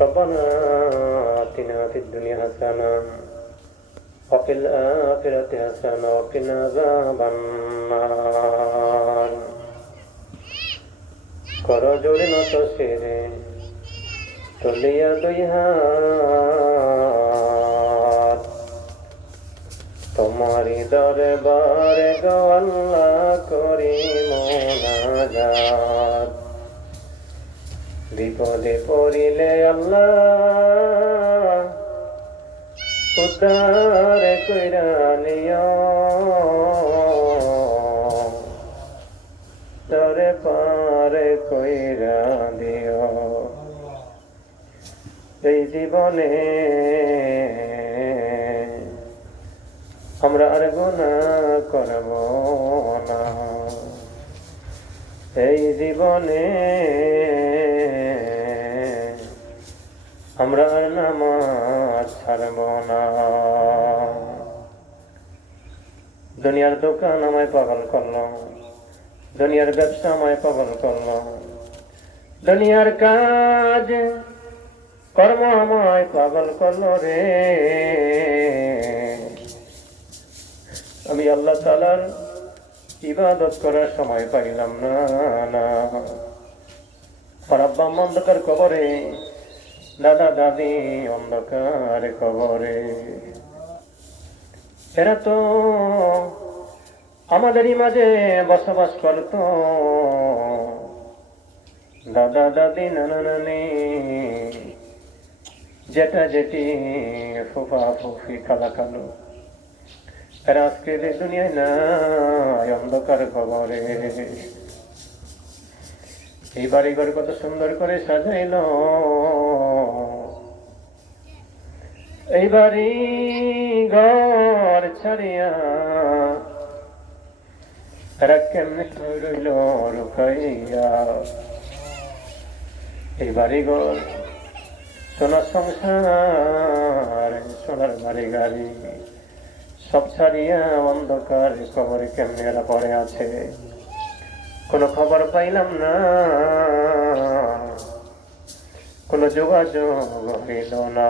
ربنا آتنا في الدنيا حسنة وفي الآخرة حسنة وقنا عذاب النار করজোড়ে নত সেরে তুলিয়া দুই হাত তোমারি দরবারে গো আল্লাহ করি মোনাজাত বিপদে পড়িলে আল্লাহ পারে দিও এই জীবনে আমরা আর গুণা করব না। এই জীবনে দুনিয়ার দোকান আমায় পাগল করল, দুনিয়ার ব্যবসা আমায় পাগল করল, দুনিয়ার কাজ, কর্ম আমায় পাগল করল রে। আমি আল্লাহ তালার ইবাদত করার সময় পাইলাম না না। আব্বা আম্মা অন্ধকার কবরে দাদা দাদি অন্ধকার কবরে। এরা তো আমাদেরই মাঝে বসবাস করত। দাদা দাদি নানা যেটা যেটি ফুফা ফুফি, খালা খালো। এরা আজকের এই দুনিয়ায় না অন্ধকার খবরে এই বাড়িঘর কত সুন্দর করে সাজাইল। এই বাড়ি ঘর ছাড়িয়া এরা কেমনে রইল রুখাইয়া এই বাড়ি ঘর, সোনার সংসার, সোনার বাড়ি গাড়ি, সব ছাড়িয়া অন্ধকার খবরে কেমনে এরা পড়ে আছে? কোনো খবর পাইলাম না। কোনো যোগাযোগ হইল না।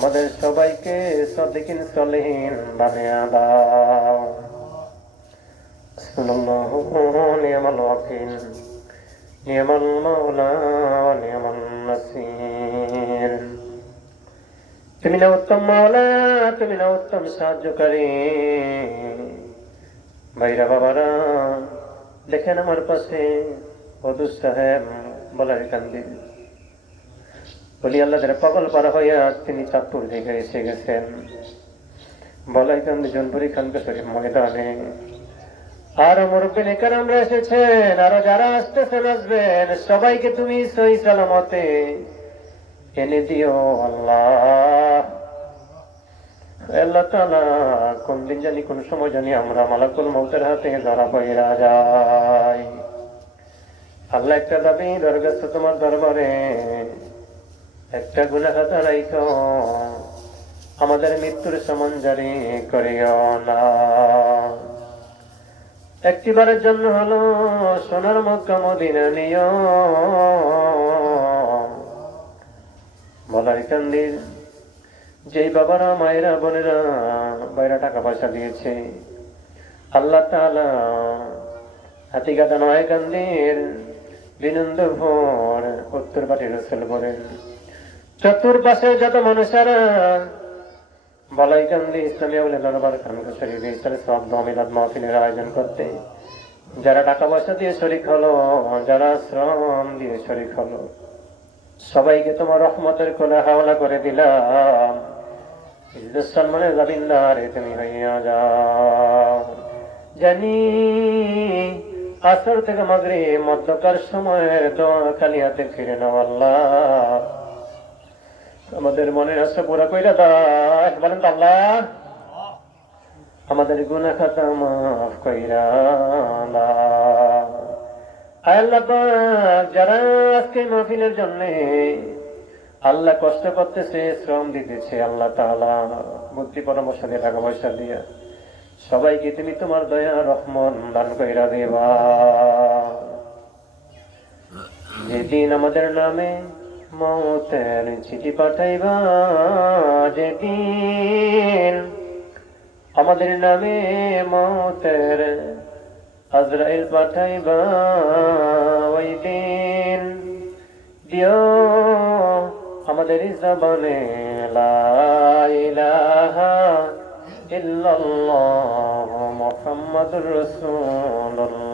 আমাদের সবাইকে সদিকিন সলিহীন বানিয়ে দাও। নিয়ামাল ওয়াকিল, নিয়ামাল মাওলা নিয়ামাল নাসির। তুমি না উত্তম মাওলা, তুমি না উত্তম সাহায্যকারী। ভাইরা বাবারা, দেখেন আমার পাশে বদুর সাহেব বলার কান্দিল বলি, আল্লাহ পাগল পারা হইয়া তিনি চাঁদপুর থেকে এসে গেছেন। বলাই কান্দি জনপুরি খানকা শরীফ ময়দানে। আর মুরব্বী নেকার আমরা এসেছেন। আরও যারা আসতেছেন, আসবেন। সবাইকে তুমি সই সালামতে এনে দিও আল্লাহ। আল্লাহ কোন দিন জানি, কোন সময় জানি আমরা মালাকুল মৌতের হাতে ধরা পড়া যাই। আল্লাহ একটা দাবি দরগাস্ত তোমার দরবারে। একটা গুণাখাতা রাইখ আমাদের মৃত্যুর সমান জারি করিও না। একটিবারের জন্য হলো সোনার মক্কা মদিনা নিয় বলাই কান্দির যেই বাবারা, মায়েরা, বোনেরা বাইরা টাকা পয়সা দিয়েছে, আল্লাহ তালা হাতিগাদা নয় কান্দির বিনন্দ ভোর উত্তর পাটির রসেল বলেন চতুর্পাশে যত মানুষেরা বলাই কান্দি ইসলামী বলে দরবার খানকা শরীফ ইসলামী সব দমিলাদ মাহফিলের আয়োজন করতে। যারা টাকা পয়সা দিয়ে শরিক হলো, যারা শ্রম দিয়ে শরিক হলো, সবাইকে তোমার রহমতের কোলে হাওলা করে দিলাম। ইজ্জত সম্মানের জামিনদারে তুমি হইয়া যাও। জানি আসর থেকে মাগরে মধ্যকার সময়ের দোয়া খালি হাতে ফিরে নাও আল্লাহ। আমাদের মনের আশা পুরা কইরা দাও, বলেন আল্লাহ। আমাদের গুনা খাতা মাফ কইরা আল্লাহ যারা আজকে আল্লাহ কষ্ট করতেছে, শ্রম দিতেছে, আল্লাহ বুদ্ধি পরামর্শ টাকা পয়সা দিয়ে, সবাইকে তুমি তোমার দয়া রহমান দান কইরা দেবা। যেদিন আমাদের নামে মতের চিঠি পাঠাইবা আমাদের নামে মতের আজরাইল পাঠাইবা ওই দিন দিও আমাদের জবানে লা ইলাহা ইল্লাল্লাহ মুহাম্মাদুর রাসূলুল্লাহ।